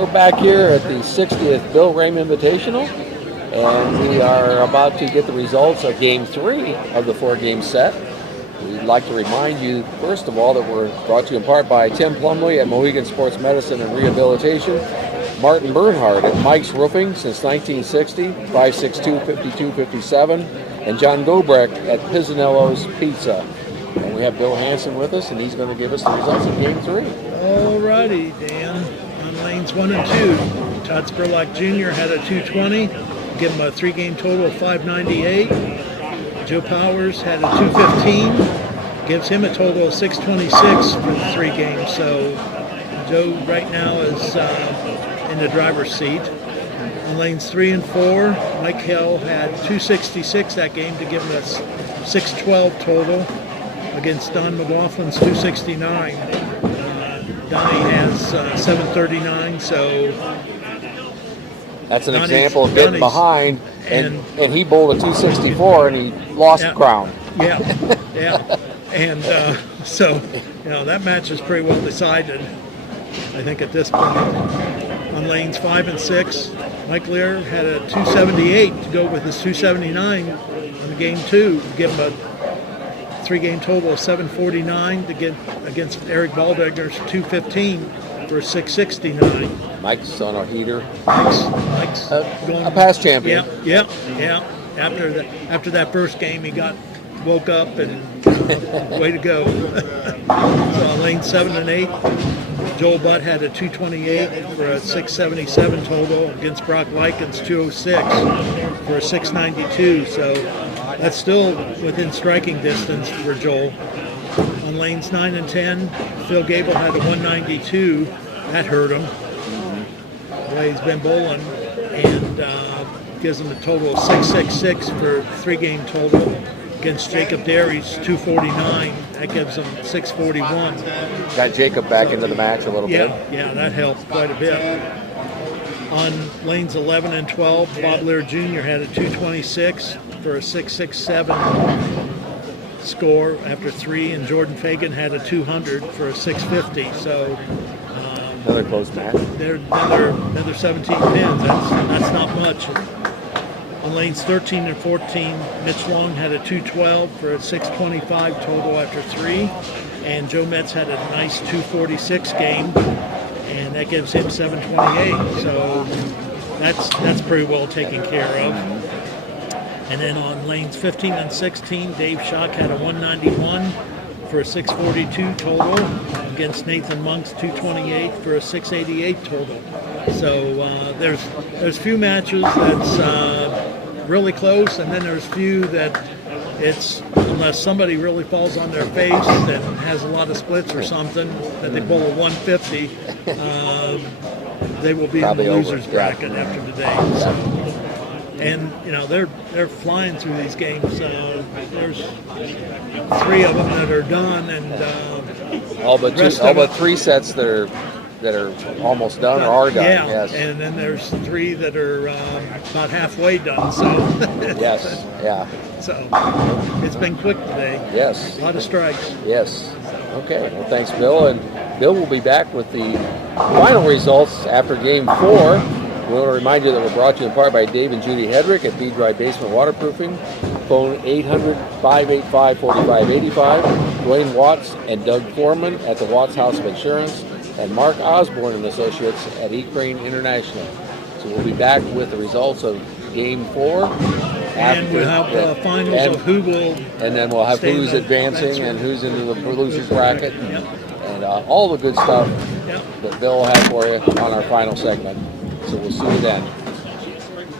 We're back here at the 60th Bill Rahm Invitational, and we are about to get the results of Game 3 of the 4-game set. We'd like to remind you, first of all, that we're brought to you in part by Tim Plumley at Mohegan Sports Medicine and Rehabilitation, Martin Bernhardt at Mike's Roofing since 1960, 562-5257, and John Gobrecht at Pizzanello's Pizza. And we have Bill Hansen with us, and he's going to give us the results of Game 3. All righty, Dan. On lanes 1 and 2, Todd Spurlock Jr. had a 220, give him a 3-game total of 598. Joe Powers had a 215, gives him a total of 626 for the 3 games. So Joe right now is in the driver's seat. On lanes 3 and 4, Mike Hill had 266 that game to give him a 612 total against Don McLaughlin's 269. Donnie has 739, so that's an Donnie's, example of getting behind, and he bowled a 264 and he lost ground. Yeah. And so, that match is pretty well decided, I think, at this point. On lanes 5 and 6, Mike Lear had a 278 to go with his 279 on game 2, give him a 3-game total of 749 to get against Eric Baldegger's 215 for 669. Mike's on a heater. Mike's going a past champion. Yeah. After that first game, he woke up and way to go. So on lane 7 and 8, Joel Butt had a 228 for a 677 total against Brock Likens 206 for a 692. So that's still within striking distance for Joel. On lanes 9 and 10, Phil Gable had a 192. That hurt him. The way he's been bowling, and gives him a total of 666 for 3-game total against Jacob Derry's 249. That gives him 641. Got Jacob back into the match a little bit. Yeah, that helped quite a bit. On lanes 11 and 12, Bob Lear Jr. had a 226 for a 667 score after 3, and Jordan Fagan had a 200 for a 650. So another close match. They're another 17 pins. That's not much. On lanes 13 and 14, Mitch Long had a 212 for a 625 total after 3, and Joe Metz had a nice 246 game, and that gives him 728. So that's pretty well taken care of. And then on lanes 15 and 16, Dave Schock had a 191 for a 642 total against Nathan Monk's 228 for a 688 total. So there's few matches that's really close, and then there's few that it's, unless somebody really falls on their face and has a lot of splits or something, that they pull a 150, they will be probably in the losers over. bracket after today. So. And they're flying through these games. There's 3 of them that are done, and all but 3 sets that are almost done or are done. Yeah, yes. And then there's 3 that are about halfway done. So yes, yeah. So it's been quick today. Yes. A lot of strikes. Yes. Okay. Well, thanks, Bill. And Bill will be back with the final results after Game 4. We want to remind you that we're brought to you in part by Dave and Judy Hedrick at B-Dry Basement Waterproofing. Phone 800-585-4585. Dwayne Watts and Doug Foreman at the Watts House of Insurance. And Mark Osborne and Associates at E-Crane International. So we'll be back with the results of Game 4. And we'll have finals of who will. And then we'll have who's advancing and who's into the losers bracket. Yep. And all the good stuff that Bill will have for you on our final segment. So we'll see you then.